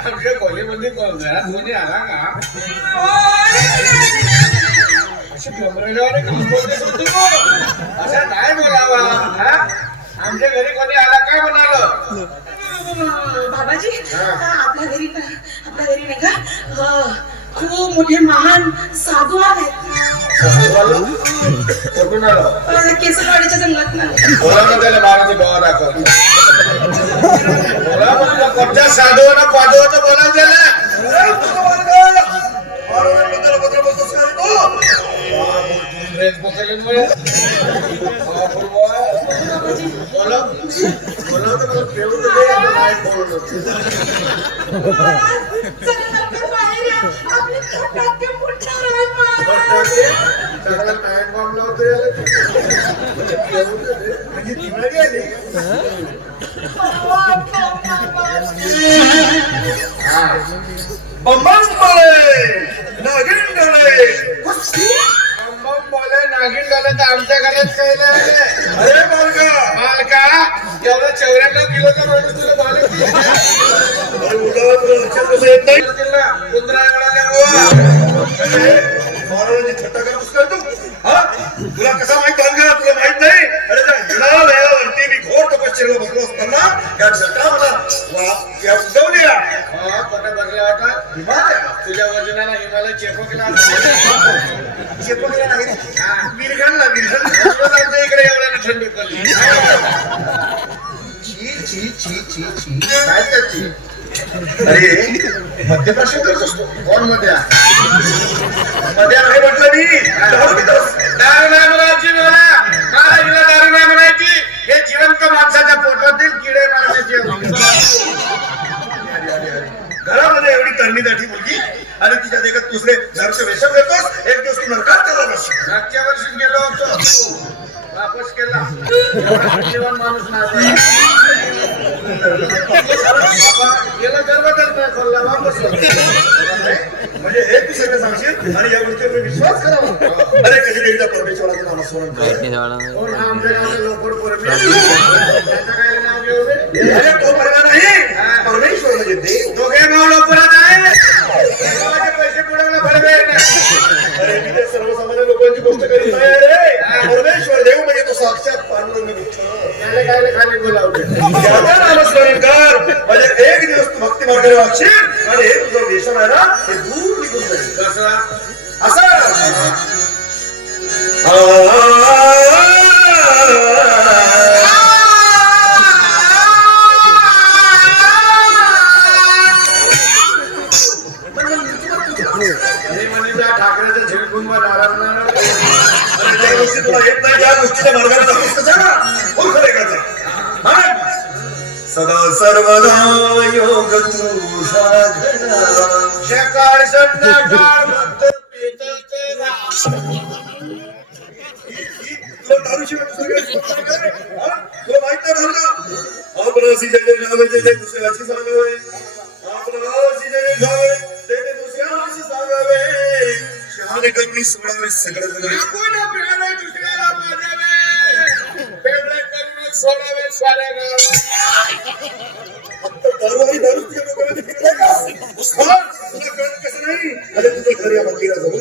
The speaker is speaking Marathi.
आमच्या कॉलेजमध्ये घरात कोणी आला का? असं नाही बोलावा. आमच्या घरी कोणी आला काय म्हणाल बाबाजी? आपल्या घरी नाही का खूप मोठे महान साधू आहेत. केसरवाडीच्या जंगलात ना कोणत्या साधूला पादवाचं बोलावं त्याला नागिन झालं तर आमच्या घरात खायला. अरे मालका एवढं 94 किलोचा माणूस तुला थट्टा करतोस का तू? तुला कसा माहित बालका? तुला माहित नाही? अरे हिमालयावरती मी घोर तपश्चर्येला बसलो असताना या जटा मला उगवल्या. कोणत्या बसल्या होता? तुझ्या वजनाला हिमालय चेपकला नाही विरघणला आमच्या इकडे एवढ्या थंडी पडली. काय त्याची? अरे मध्यप्रश्न करत असतो. कोण मध्ये नाही म्हटलं मी. दारू नाही म्हणायची मला. महाराजीला दारू नाही म्हणायची. हे जिवंत माणसाच्या पोटातील किडे मारण्याची. घरामध्ये एवढी तरणी मुलगी आणि तिच्या देखत दुसरे घरचे वेषम घेतोस. एक दिवस तू नरकात चालला बसशील. मागच्या वर्षी गेलो होतो वापस केला. जीवन माणूस नाही गेला गर्भच नाही खोलला वापस म्हणजे हे तू सगळं सांगशील आणि या गोष्टीवर विश्वास करावा. अरे कधी एकदा परमेश्वराचं नामस्मरण कर. कोण आमच्या गावाला लोकड त्याचं काय नाव घेऊ रे? अरे तो पर्वा नाही परमेश्वर म्हणजे देव. दोघे भाऊ लोकरात आहे. पैसे पुढे भरवे. अरे मी त्या सर्वसामान्य लोकांची गोष्ट करीत नाही रे. परमेश्वर देव म्हणजे तो साक्षात पांडुरंग विठ्ठल. त्याला काय खाली बोलावते. त्याचं नामस्मरण कर म्हणजे एक दिवस तू भक्ती मार्गाने वागशील आणि हे तुझं व्यसन आहे ना ते दूर निघून जाईल. कसं असं ठाकरेच्या झिडकुंबा नाराज ज्या गोष्टी तुला येत नाही त्या गोष्टीच्या मार्गाने जातोस कशाला? मूर्ख लेकाचा. सदा सर्वदा योग तू साधना. सकाळ संध्याकाळ भक्त पेटते राम. तुला दारूशिवाय दुसरं काही सुचत नाही का? तुला माहित नाही झालं का? आपणासी जय घावे ते दुसऱ्याशी सांगावे. आपणासी जय घावे ते दुसऱ्याशी सांगावे. शहाणे करुणी सोडावे सगळं जगावे. आपण आपल्याला दुसऱ्याला माजावे. फेवरे करून सोडावे साऱ्या गावाला. फक्त दारू आणि दारू तुझ्या डोक्यामध्ये फिरलाय का? तुला कळत कसं नाही? अरे तुझं घर या मंदिराजवळ